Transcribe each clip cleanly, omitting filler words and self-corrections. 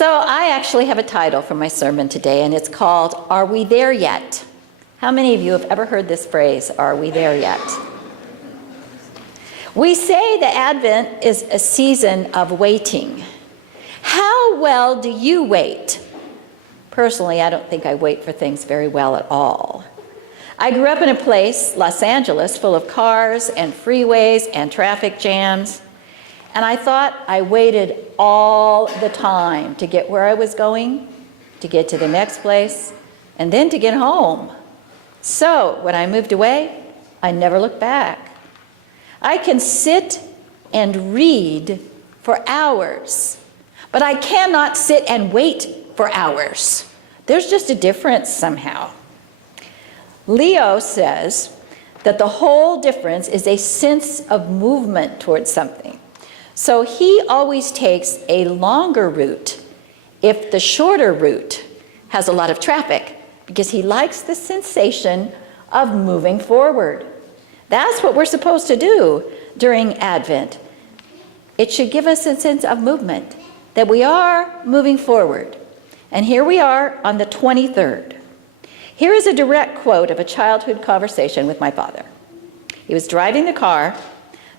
So I actually have a title for my sermon today, and it's called, Are We There Yet? How many of you have ever heard this phrase, are we there yet? We say that Advent is a season of waiting. How well do you wait? Personally, I don't think I wait for things very well at all. I grew up in a place, Los Angeles, full of cars and freeways and traffic jams. And I thought I waited all the time to get where I was going, to get to the next place, and then to get home. So when I moved away, I never looked back. I can sit and read for hours, but I cannot sit and wait for hours. There's just a difference somehow. Leo says that the whole difference is a sense of movement towards something. So he always takes a longer route if the shorter route has a lot of traffic, because he likes the sensation of moving forward. That's what we're supposed to do during Advent. It should give us a sense of movement, that we are moving forward. And here we are on the 23rd. Here is a direct quote of a childhood conversation with my father. He was driving the car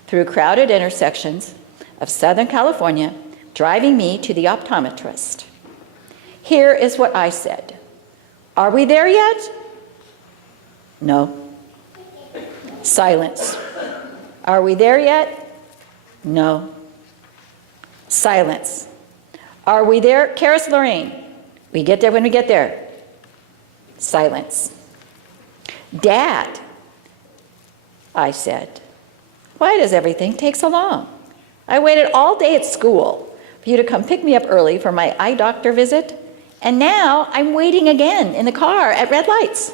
through crowded intersections of Southern California, driving me to the optometrist. Here is what I said. Are we there yet? No. Silence. Are we there yet? No. Silence. Are we there? Karis Lorraine. We get there when we get there. Silence. Dad, I said, why does everything take so long? I waited all day at school for you to come pick me up early for my eye doctor visit, and now I'm waiting again in the car at red lights.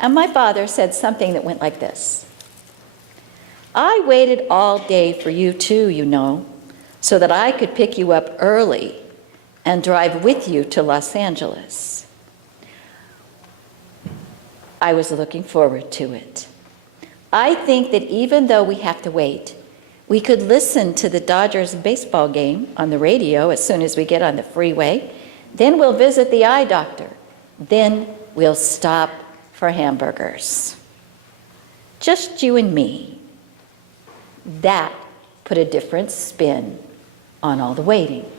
And my father said something that went like this. I waited all day for you too, you know, so that I could pick you up early and drive with you to Los Angeles. I was looking forward to it. I think that even though we have to wait, we could listen to the Dodgers baseball game on the radio as soon as we get on the freeway. Then we'll visit the eye doctor. Then we'll stop for hamburgers. Just you and me. That put a different spin on all the waiting.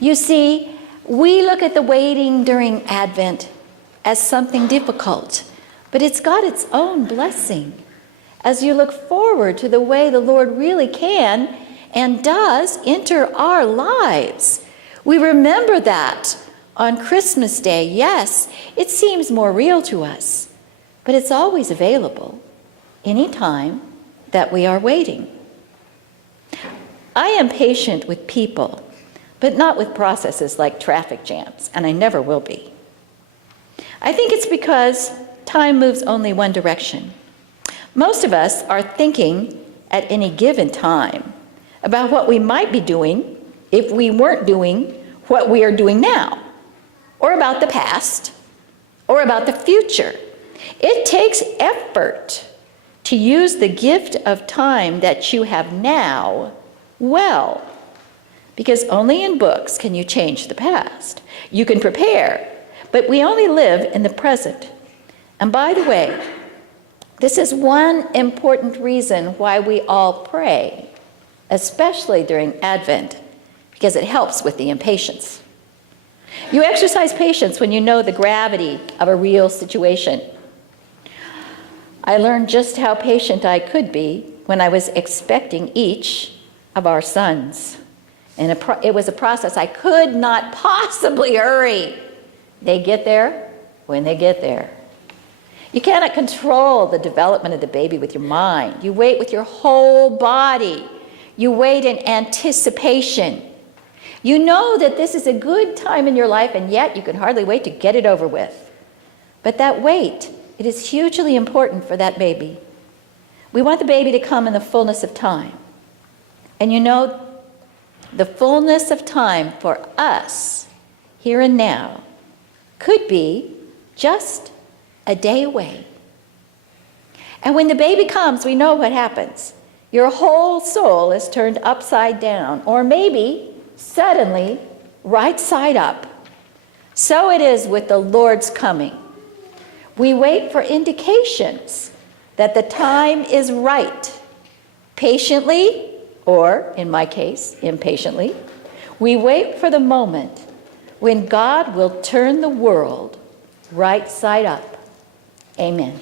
You see, we look at the waiting during Advent as something difficult, but it's got its own blessing. As you look forward to the way the Lord really can and does enter our lives. We remember that on Christmas Day. Yes, it seems more real to us, but it's always available any time that we are waiting. I am patient with people, but not with processes like traffic jams, and I never will be. I think it's because time moves only one direction. Most of us are thinking at any given time about what we might be doing if we weren't doing what we are doing now, or about the past, or about the future. It takes effort to use the gift of time that you have now well, because only in books can you change the past. You can prepare, but we only live in the present. And by the way, this is one important reason why we all pray, especially during Advent, because it helps with the impatience. You exercise patience when you know the gravity of a real situation. I learned just how patient I could be when I was expecting each of our sons. And it was a process I could not possibly hurry. They get there when they get there. You cannot control the development of the baby with your mind. You wait with your whole body. You wait in anticipation. You know that this is a good time in your life, and yet you can hardly wait to get it over with. But that wait, it is hugely important for that baby. We want the baby to come in the fullness of time. And you know, the fullness of time for us, here and now, could be just a day away. And when the baby comes, we know what happens. Your whole soul is turned upside down, or maybe suddenly right side up. So it is with the Lord's coming. We wait for indications that the time is right. Patiently, or in my case, impatiently, we wait for the moment when God will turn the world right side up. Amen.